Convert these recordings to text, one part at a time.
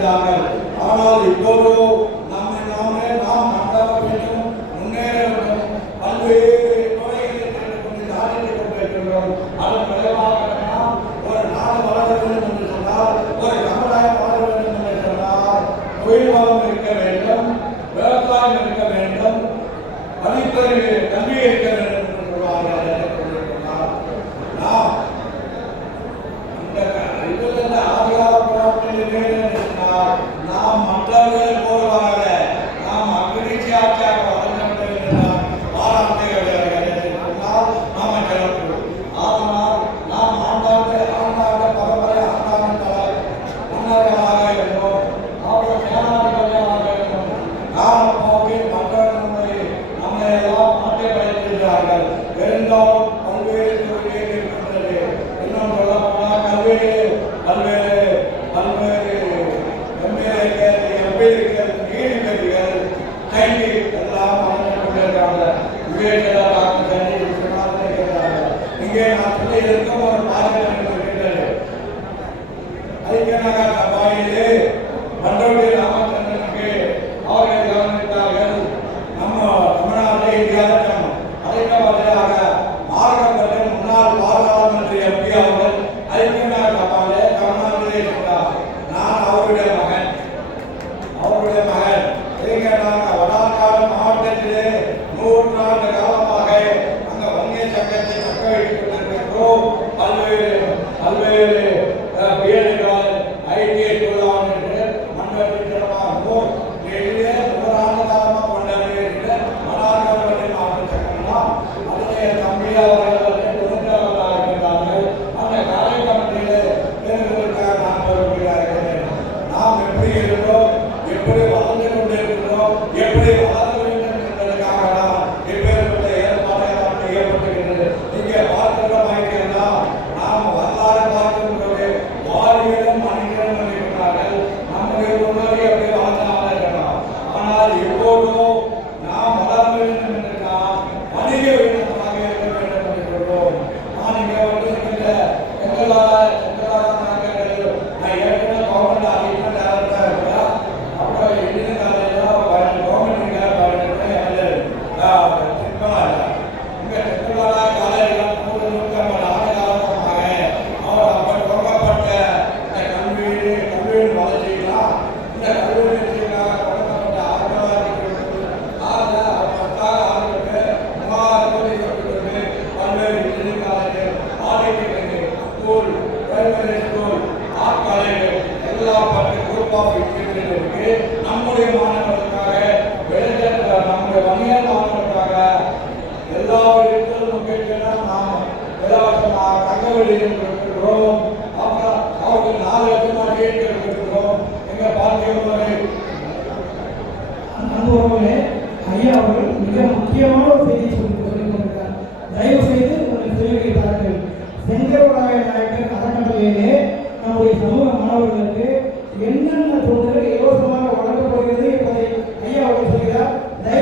ஆதரவளித்துக் கொண்டிருந்தார்கள் ஆனால் இப்போது ஆஃப் எஜுகேஷனிலிருக்கு நம்முடைய மாணவர்களுக்காக வெளிநாட்டில் நம்முடைய வணிகர் மாணவர்களுக்காக எல்லா இடத்திலும் கேட்கிறா நாம் இலவசம் தங்க வெளியிருக்கிறோம் அப்புறம் அவர்கள் நாலு இடமா கேட்டு இருக்கிறோம் எங்க பாக்கியவர்களே அன்புறவர்களே ஐயா அவர்கள் மிக முக்கியமான ஒரு செய்தி that they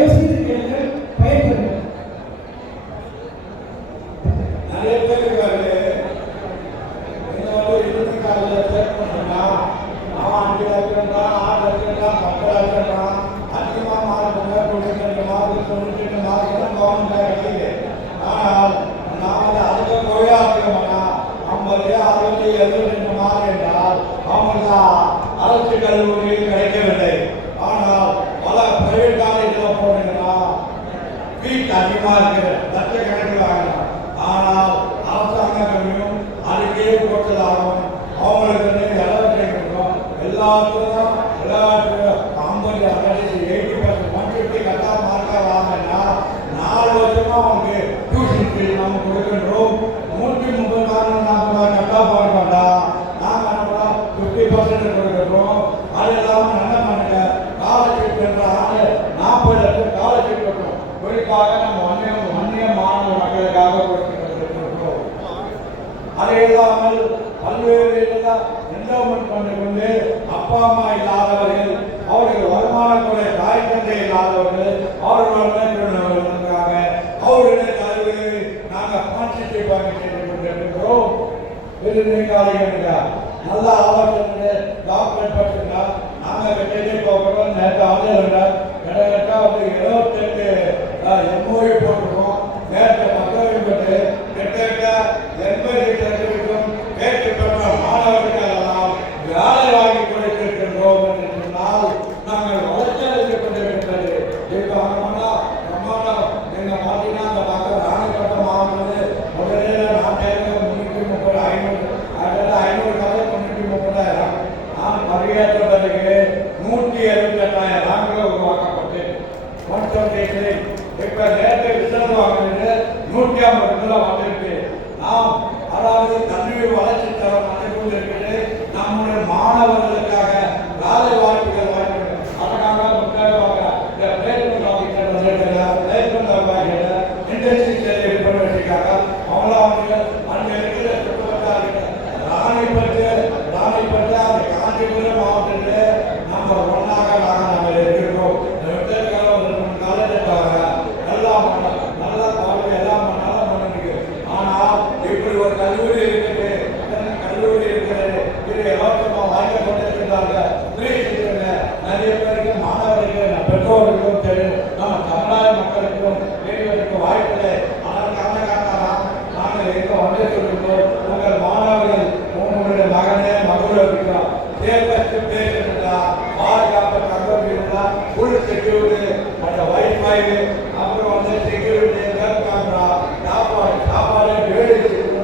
அப்பா அம்மா இல்லாதவர்கள் அவர்கள் வருமானத்துடைய தாய் தந்தை இல்லாதவர்கள் அவர்களுக்காக அவருடைய தலைவர்கள் நாங்கள் பாட்சிட்டிவ் வாங்கி செய்து கொண்டிருக்கிறோம். விருதுகாரிகள் நல்ல ஆலோசனை டாக்டர் பட்டிருந்தால் நாங்கள் வெளியே போகிறோம். நேற்று ஆலோசனை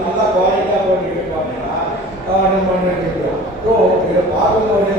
நல்லா குவாலிட்டியாக போட்டு இருப்பாங்கன்னா நம்ம பண்ணிட்டு இருக்கிறோம் ஸோ இதை பார்க்கும்போது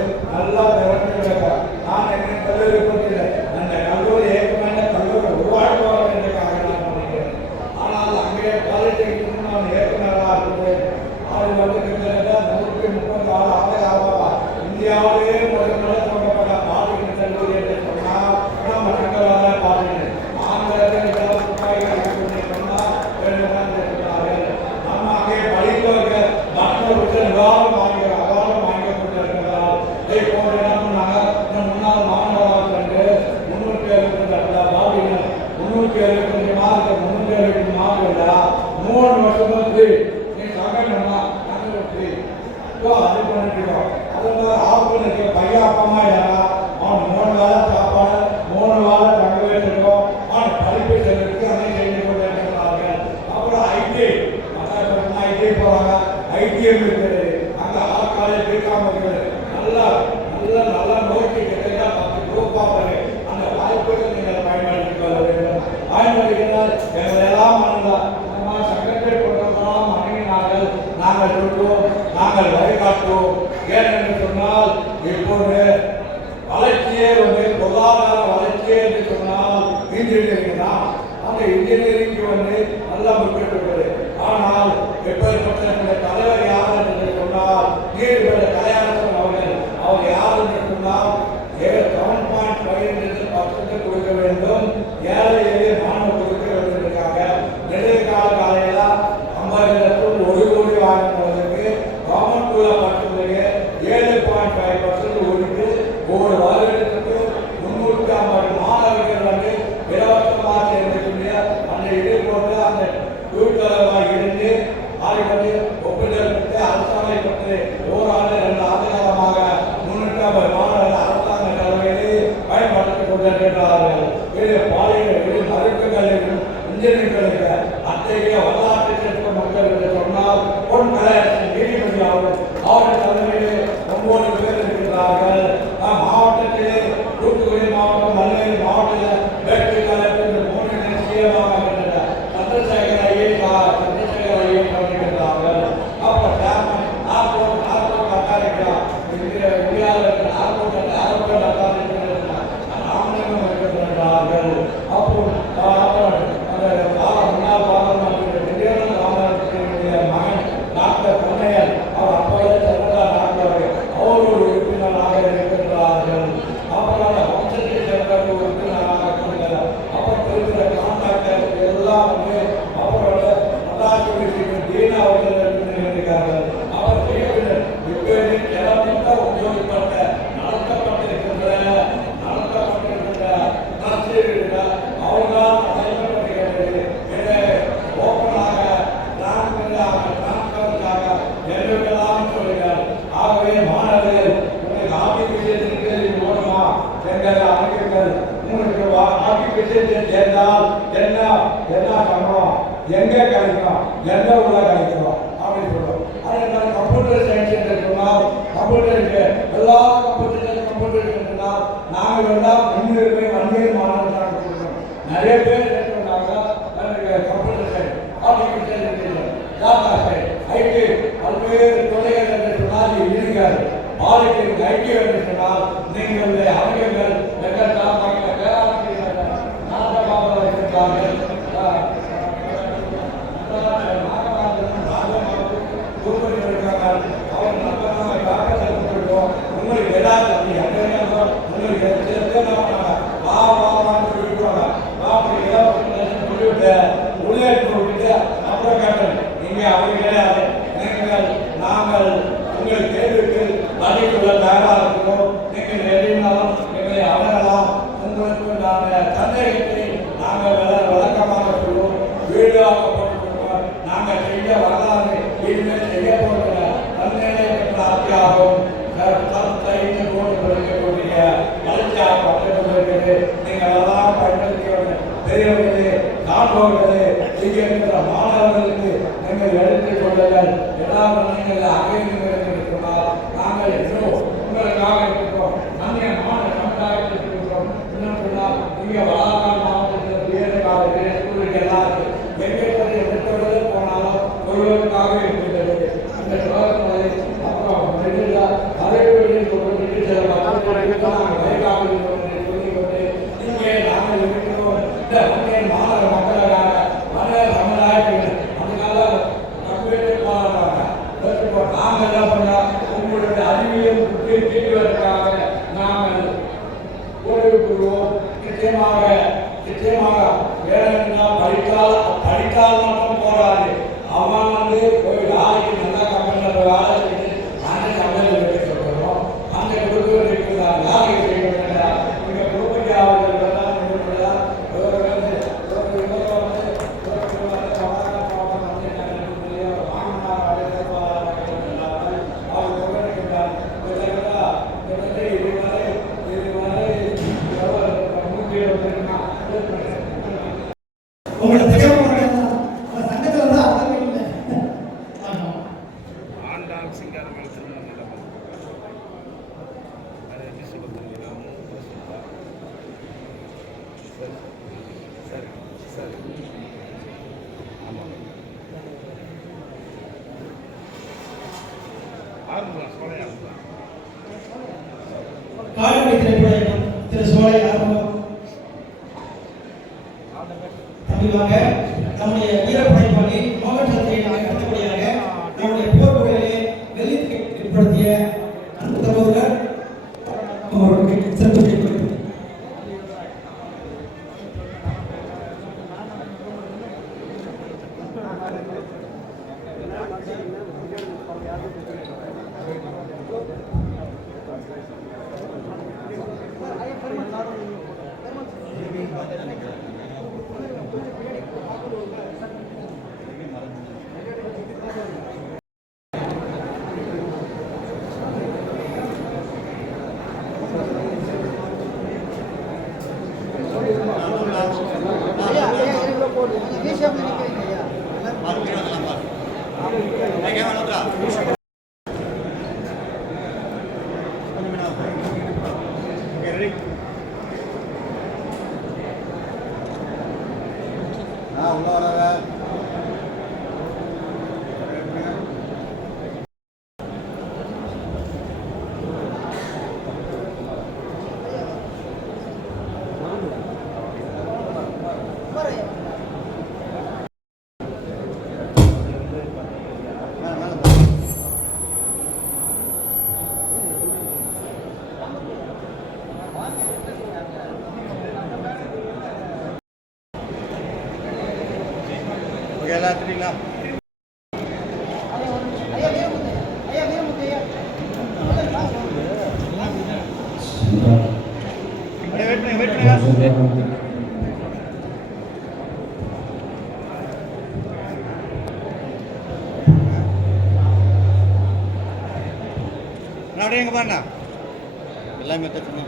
கொடுக்க வேண்டும். என்றால் என்ன என்ன கவனம் எங்கே கிடைக்கும் எந்த ஊரில் கிடைக்கும் அப்படின்னு சொல்லுவோம் அதே கம்ப்யூட்டர் சயின்ஸ் என்று சொன்னால் கம்ப்யூட்டருக்கு எல்லா கம்ப்யூட்டர் கம்ப்யூட்டர் சொன்னால் நாங்கள் எல்லாம் முன்னுரிமை வன்மையை மாணவர்களாக நிறைய பேர் சொன்னாங்க computer science artificial intelligence data science IT பல்வேறு துறைகள் என்று சொன்னால் இருக்காது பாலிட்டிக்ஸ் ஐடி என்று சொன்னால் நீங்கள் அறிஞர்கள் பெரியவர்களே காண்பவர்களே இங்கே இருக்கிற மாணவர்களுக்கு நீங்கள் எடுத்துக் கொள்ளுங்கள். எல்லா மனங்களில் அகையும் செய்வதற்காக நம்முடைய வீரப்படை பள்ளி மோகன் நடுங்க பாருண்ணா எல்லாமே தச்சுண்ணா